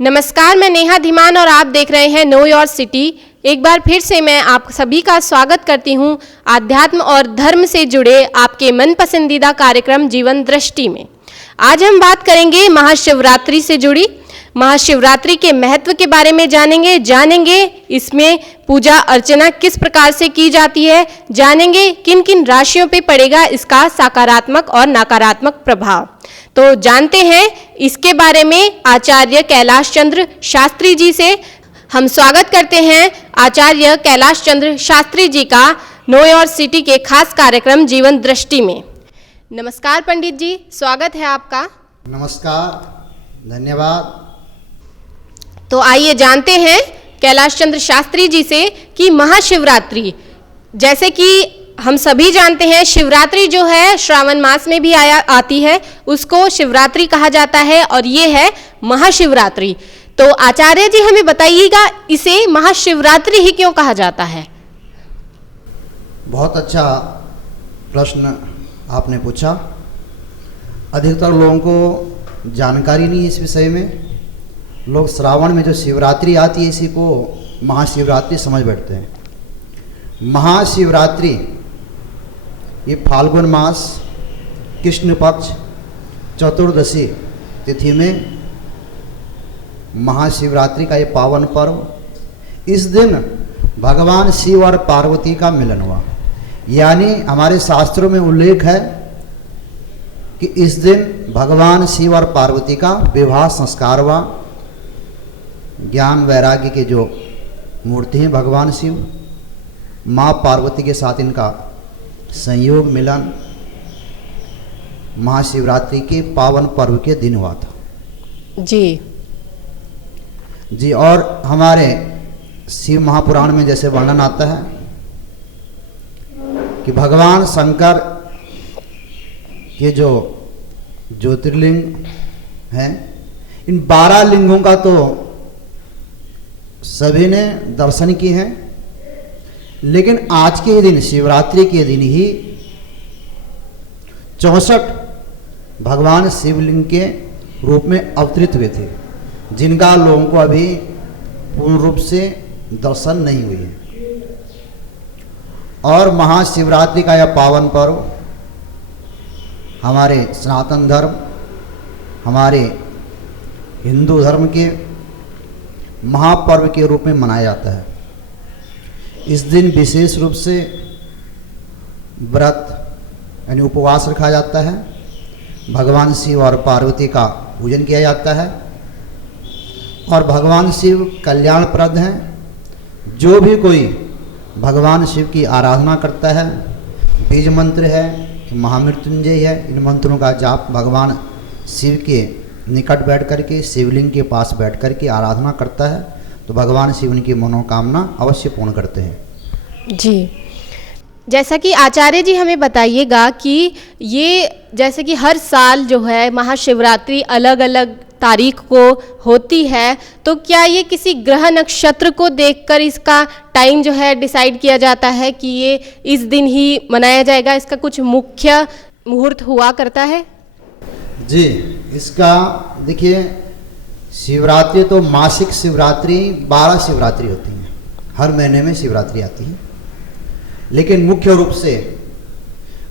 नमस्कार, मैं नेहा धीमान और आप देख रहे हैं नो योर सिटी। एक बार फिर से मैं आप सभी का स्वागत करती हूं आध्यात्म और धर्म से जुड़े आपके मन पसंदीदा कार्यक्रम जीवन दृष्टि में। आज हम बात करेंगे महाशिवरात्रि से जुड़ी महाशिवरात्रि के महत्व के बारे में जानेंगे इसमें पूजा अर्चना किस प्रकार से की जाती है, जानेंगे किन किन राशियों पे पड़ेगा इसका सकारात्मक और नकारात्मक प्रभाव। तो जानते हैं इसके बारे में आचार्य कैलाश चंद्र शास्त्री जी से। हम स्वागत करते हैं आचार्य कैलाश चंद्र शास्त्री जी का नो योर सिटी के खास कार्यक्रम जीवन दृष्टि में। नमस्कार पंडित जी, स्वागत है आपका। नमस्कार, धन्यवाद। तो आइए जानते हैं कैलाश चंद्र शास्त्री जी से कि महाशिवरात्रि, जैसे कि हम सभी जानते हैं शिवरात्रि जो है श्रावण मास में भी आती है, उसको शिवरात्रि कहा जाता है और ये है महाशिवरात्रि। तो आचार्य जी हमें बताइएगा इसे महाशिवरात्रि ही क्यों कहा जाता है? बहुत अच्छा प्रश्न आपने पूछा। अधिकतर लोगों को जानकारी नहीं है इस विषय में। लोग श्रावण में जो शिवरात्रि आती है इसी को महाशिवरात्रि समझ बैठते हैं। महाशिवरात्रि ये फाल्गुन मास कृष्ण पक्ष चतुर्दशी तिथि में महाशिवरात्रि का ये पावन पर्व, इस दिन भगवान शिव और पार्वती का मिलन हुआ। यानी हमारे शास्त्रों में उल्लेख है कि इस दिन भगवान शिव और पार्वती का विवाह संस्कार हुआ। ज्ञान वैराग्य के जो मूर्ति हैं भगवान शिव, माँ पार्वती के साथ इनका संयोग मिलन महाशिवरात्रि के पावन पर्व के दिन हुआ था। जी, और हमारे शिव महापुराण में जैसे वर्णन आता है कि भगवान शंकर के जो ज्योतिर्लिंग हैं, इन 12 लिंगों का तो सभी ने दर्शन किए हैं, लेकिन आज के दिन शिवरात्रि के दिन ही 64 भगवान शिवलिंग के रूप में अवतरित हुए थे, जिनका लोगों को अभी पूर्ण रूप से दर्शन नहीं हुए हैं। और महाशिवरात्रि का यह पावन पर्व हमारे सनातन धर्म, हमारे हिंदू धर्म के महापर्व के रूप में मनाया जाता है। इस दिन विशेष रूप से व्रत यानी उपवास रखा जाता है, भगवान शिव और पार्वती का पूजन किया जाता है और भगवान शिव कल्याणप्रद हैं। जो भी कोई भगवान शिव की आराधना करता है, बीज मंत्र है, महामृत्युंजय है, इन मंत्रों का जाप भगवान शिव के निकट बैठ करके, शिवलिंग के पास बैठ करके आराधना करता है तो भगवान शिव उनकी मनोकामना अवश्य पूर्ण करते हैं। जी, जैसा कि आचार्य जी हमें बताइएगा कि ये जैसे कि हर साल जो है महाशिवरात्रि अलग अलग तारीख को होती है, तो क्या ये किसी ग्रह नक्षत्र को देखकर इसका टाइम जो है डिसाइड किया जाता है कि ये इस दिन ही मनाया जाएगा? इसका कुछ मुख्य मुहूर्त हुआ करता है? जी, इसका देखिए, शिवरात्रि तो मासिक शिवरात्रि 12 शिवरात्रि होती हैं, हर महीने में शिवरात्रि आती है, लेकिन मुख्य रूप से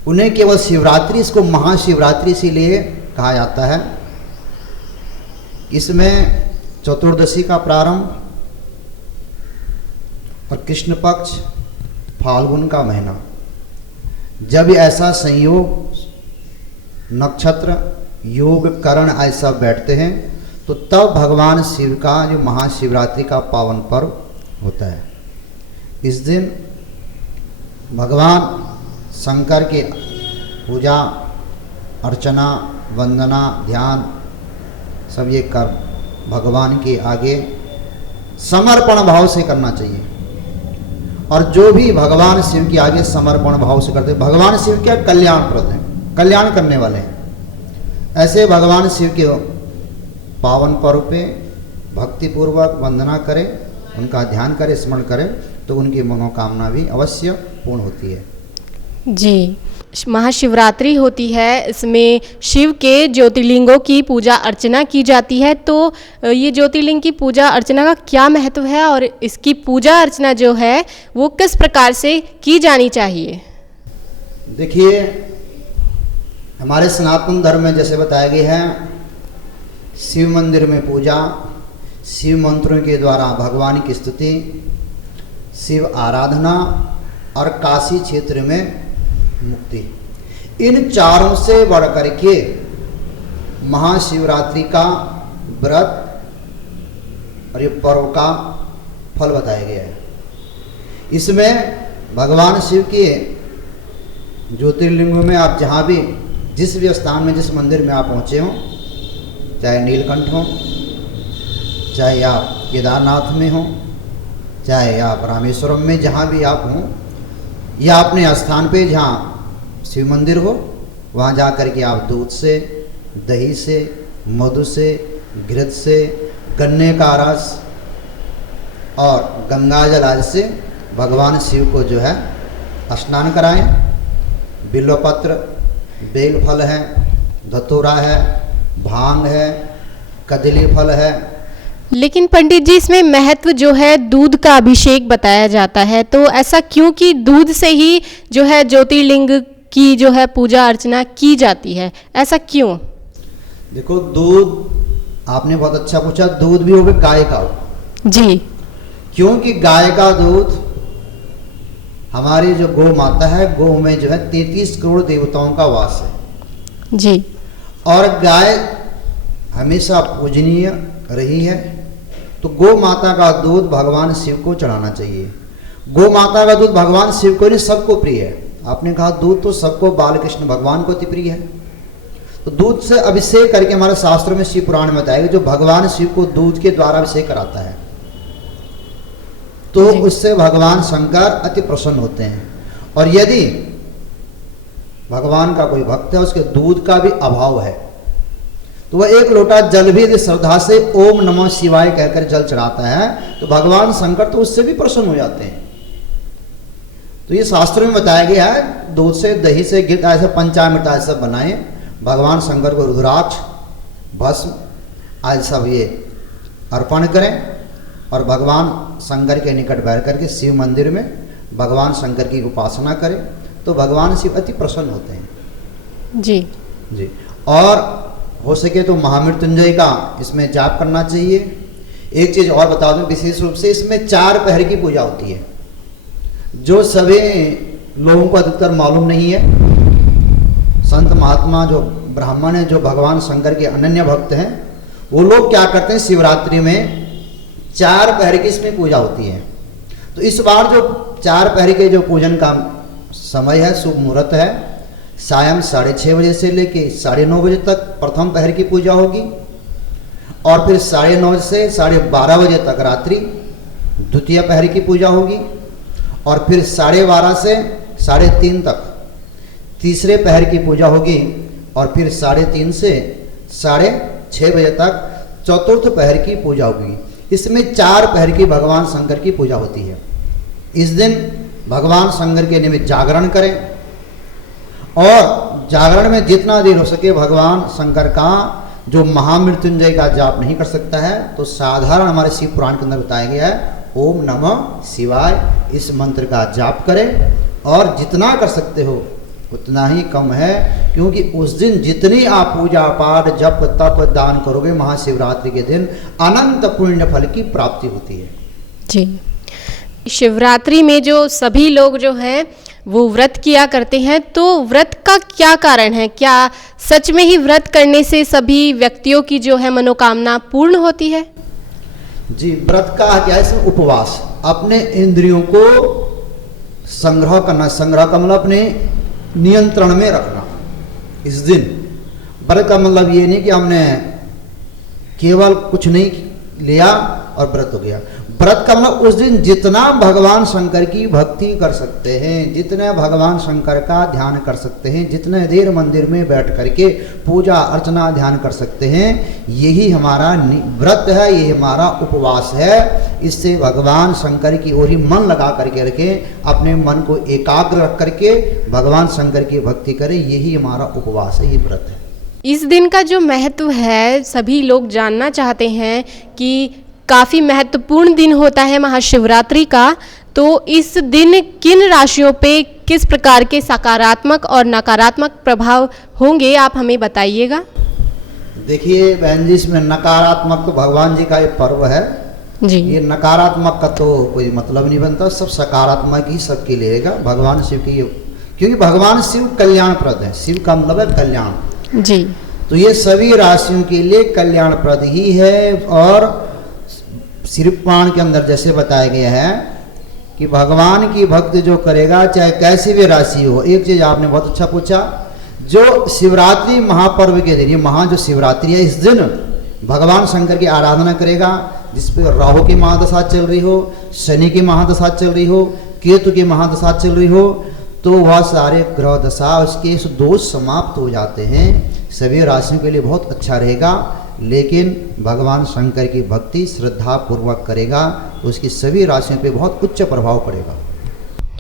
उन्हें केवल शिवरात्रि, इसको महाशिवरात्रि इसीलिए कहा जाता है। इसमें चतुर्दशी का प्रारंभ और कृष्ण पक्ष फाल्गुन का महीना, जब ऐसा संयोग नक्षत्र योग करण ऐसा बैठते हैं तो तब भगवान शिव का जो महाशिवरात्रि का पावन पर्व होता है। इस दिन भगवान शंकर के पूजा अर्चना वंदना ध्यान सब ये कर्म भगवान के आगे समर्पण भाव से करना चाहिए। और जो भी भगवान शिव के आगे समर्पण भाव से करते, भगवान शिव क्या कल्याणप्रद हैं, कल्याण करने वाले हैं, ऐसे भगवान शिव के पावन पर्व पे भक्तिपूर्वक वंदना करें, उनका ध्यान करें, स्मरण करें तो उनकी मनोकामना भी अवश्य पूर्ण होती है। जी, महाशिवरात्रि होती है, इसमें शिव के ज्योतिर्लिंगों की पूजा अर्चना की जाती है। तो ये ज्योतिर्लिंग की पूजा अर्चना का क्या महत्व है और इसकी पूजा अर्चना जो है वो किस प्रकार से की जानी चाहिए? देखिए, हमारे सनातन धर्म में जैसे बताया गया है, शिव मंदिर में पूजा, शिव मंत्रों के द्वारा भगवान की स्तुति, शिव आराधना और काशी क्षेत्र में मुक्ति, इन चारों से बढ़ करके महाशिवरात्रि का व्रत और ये पर्व का फल बताया गया है। इसमें भगवान शिव के ज्योतिर्लिंगों में आप जहाँ भी जिस भी स्थान में जिस मंदिर में आप पहुँचे हों, चाहे नीलकंठ हो, चाहे आप केदारनाथ में हो, चाहे आप रामेश्वरम में, जहाँ भी आप हों, या अपने स्थान पे जहाँ शिव मंदिर हो, वहाँ जा कर के आप दूध से, दही से, मधु से, घृत से, गन्ने का रस और गंगा जल आदि से भगवान शिव को जो है स्नान कराएं। बिल्वपत्र, बेल फल है, धतूरा है, भांग है, कदली फल है। लेकिन पंडित जी, इसमें महत्व जो है दूध का अभिषेक बताया जाता है, तो ऐसा क्यों कि दूध से ही जो है ज्योतिर्लिंग की जो है पूजा अर्चना की जाती है, ऐसा क्यों? देखो, दूध आपने बहुत अच्छा पूछा, दूध भी होगा गाय का हो जी, क्योंकि गाय का दूध, हमारी जो गौ माता है, गौ में जो है 33 करोड़ देवताओं का वास है जी, और गाय हमेशा पूजनीय रही है। तो गौ माता का दूध भगवान शिव को चढ़ाना चाहिए। गौ माता का दूध भगवान शिव को नहीं, सबको प्रिय है। आपने कहा दूध तो सबको, बाल कृष्ण भगवान को अति प्रिय है। तो दूध से अभिषेक करके हमारे शास्त्रों में शिव पुराण में बताया, जो भगवान शिव को दूध के द्वारा अभिषेक कराता है तो उससे भगवान शंकर अति प्रसन्न होते हैं। और यदि भगवान का कोई भक्त है, उसके दूध का भी अभाव है, तो वह एक लोटा जल भी यदि श्रद्धा से ओम नमः शिवाय कहकर जल चढ़ाता है, तो भगवान शंकर तो उससे भी प्रसन्न हो जाते हैं। तो ये शास्त्रों में बताया गया है, दूध से, दही से, घृत ऐसे पंचामृत ऐसे सब बनाए, भगवान शंकर को रुद्राक्ष, भस्म आज सब ये अर्पण करें और भगवान शंकर के निकट बैठ करके शिव मंदिर में भगवान शंकर की उपासना करें, तो भगवान शिव अति प्रसन्न होते हैं। जी जी। और हो सके तो महामृत्युंजय का इसमें जाप करना चाहिए। एक चीज़ और बता दूं, विशेष रूप से इसमें 4 पहर की पूजा होती है, जो सभी लोगों को अधिकतर मालूम नहीं है। संत महात्मा जो ब्राह्मण हैं, जो भगवान शंकर के अनन्य भक्त हैं, वो लोग क्या करते हैं, शिवरात्रि में 4 पहर की इसमें पूजा होती है। तो इस बार जो 4 पहर के जो पूजन का समय है, शुभ मुहूर्त है, सायं 6:30 बजे से लेके 9:30 बजे तक प्रथम पहर की पूजा होगी, और फिर 9:30 से 12:30 बजे तक रात्रि द्वितीय पहर की पूजा होगी, और फिर 12:30 से 3:30 तक तीसरे पहर की पूजा होगी, और फिर 3:30 से 6:30 बजे तक चतुर्थ पहर की पूजा होगी। इसमें 4 पहर की भगवान शंकर की पूजा होती है। इस दिन भगवान शंकर के निमित्त जागरण करें, और जागरण में जितना देर हो सके भगवान शंकर का जो महामृत्युंजय का जाप नहीं कर सकता है, तो साधारण हमारे शिव पुराण के अंदर बताया गया है, ओम नमः शिवाय, इस मंत्र का जाप करें। और जितना कर सकते हो उतना ही कम है, क्योंकि उस दिन जितनी आप पूजा पाठ जप तप दान करोगे, महाशिवरात्रि के दिन अनंत पुण्य फल की प्राप्ति होती है। जी, शिवरात्रि में जो सभी लोग जो हैं वो व्रत किया करते हैं, तो व्रत का क्या कारण है? क्या सच में ही व्रत करने से सभी व्यक्तियों की जो है मनोकामना पूर्ण होती है? जी, व्रत का क्या है, इसमें उपवास, अपने इंद्रियों को संग्रह करना, संग्रह का मतलब अपने नियंत्रण में रखना। इस दिन व्रत का मतलब ये नहीं कि हमने केवल कुछ नहीं लिया और व्रत हो गया। व्रत का मतलब उस दिन जितना भगवान शंकर की भक्ति कर सकते हैं, जितने भगवान शंकर का ध्यान कर सकते हैं, जितने देर मंदिर में बैठ करके पूजा अर्चना ध्यान कर सकते हैं, यही हमारा व्रत है, यही हमारा उपवास है। इससे भगवान शंकर की ओर ही मन लगा करके रखें, अपने मन को एकाग्र रख करके भगवान शंकर की भक्ति करें, यही हमारा उपवास है, ये व्रत है। इस दिन का जो महत्व है सभी लोग जानना चाहते हैं कि काफ़ी महत्वपूर्ण दिन होता है महाशिवरात्रि का, तो इस दिन किन राशियों पे किस प्रकार के सकारात्मक और नकारात्मक प्रभाव होंगे, आप हमें बताइएगा। देखिए बहन जी, इसमें नकारात्मक तो भगवान जी का ये पर्व है जी, ये नकारात्मक का तो कोई मतलब नहीं बनता, सब सकारात्मक ही सबके लिए रहेगा। भगवान शिव की, क्योंकि भगवान शिव कल्याणप्रद है, शिव का मतलब है कल्याण जी, तो ये सभी राशियों के लिए कल्याणप्रद ही है। और शिव पुराण के अंदर जैसे बताया गया है कि भगवान की भक्ति जो करेगा चाहे कैसी भी राशि हो। एक चीज आपने बहुत अच्छा पूछा, जो शिवरात्रि महापर्व के दिन, ये महा जो शिवरात्रि है, इस दिन भगवान शंकर की आराधना करेगा, जिस पे राहु की महादशा चल रही हो, शनि की महादशा चल रही हो, केतु की महादशा चल रही हो, तो वह सारे ग्रह दशा उसके दोष समाप्त हो जाते हैं। सभी राशियों के लिए बहुत अच्छा रहेगा। लेकिन भगवान शंकर की भक्ति श्रद्धा पूर्वक करेगा तो उसकी सभी राशियों पे बहुत उच्च प्रभाव पड़ेगा।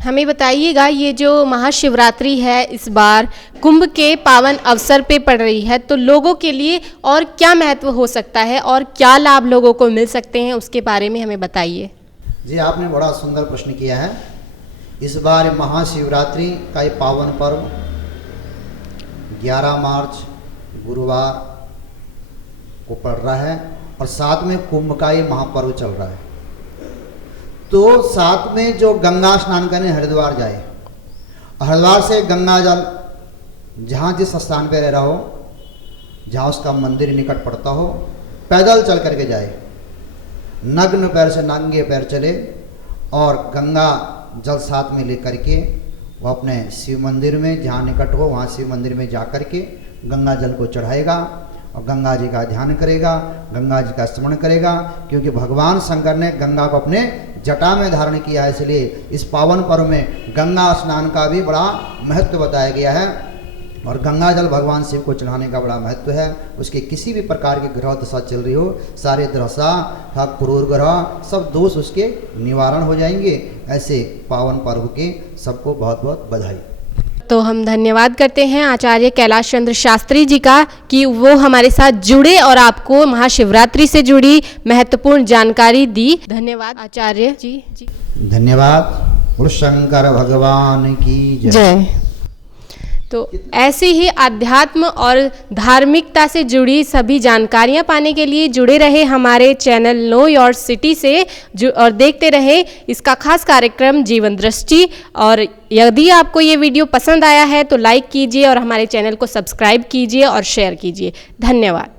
हमें बताइएगा, ये जो महाशिवरात्रि है इस बार कुंभ के पावन अवसर पे पड़ रही है, तो लोगों के लिए और क्या महत्व हो सकता है और क्या लाभ लोगों को मिल सकते हैं, उसके बारे में हमें बताइए। जी, आपने बड़ा सुंदर प्रश्न किया है। इस बार महाशिवरात्रि का ये पावन पर्व 11 मार्च गुरुवार को पड़ रहा है और साथ में कुंभ का ये महापर्व चल रहा है। तो साथ में जो गंगा स्नान करने हरिद्वार जाए, हरिद्वार से गंगा जल जहाँ जिस स्थान पे रह रहा हो, जहाँ उसका मंदिर निकट पड़ता हो, पैदल चल करके जाए, नग्न पैर से नंगे पैर चले और गंगा जल साथ में लेकर के वो अपने शिव मंदिर में जहाँ निकट हो वहाँ शिव मंदिर में जा कर के गंगा जल को चढ़ाएगा और गंगा जी का ध्यान करेगा, गंगा जी का स्मरण करेगा। क्योंकि भगवान शंकर ने गंगा को अपने जटा में धारण किया है, इसलिए इस पावन पर्व में गंगा स्नान का भी बड़ा महत्व बताया गया है। और गंगा जल भगवान शिव को चढ़ाने का बड़ा महत्व है। उसके किसी भी प्रकार की ग्रह दशा चल रही हो, सारे दशा क्रूर ग्रह सब दोष उसके निवारण हो जाएंगे। ऐसे पावन पर्व के सबको बहुत बहुत बधाई। तो हम धन्यवाद करते हैं आचार्य कैलाश चंद्र शास्त्री जी का कि वो हमारे साथ जुड़े और आपको महाशिवरात्रि से जुड़ी महत्वपूर्ण जानकारी दी। धन्यवाद आचार्य जी। धन्यवाद। बोलो शंकर भगवान की जय। तो ऐसे ही आध्यात्म और धार्मिकता से जुड़ी सभी जानकारियां पाने के लिए जुड़े रहे हमारे चैनल नो योर सिटी से और देखते रहे इसका खास कार्यक्रम जीवन दृष्टि। और यदि आपको ये वीडियो पसंद आया है तो लाइक कीजिए और हमारे चैनल को सब्सक्राइब कीजिए और शेयर कीजिए। धन्यवाद।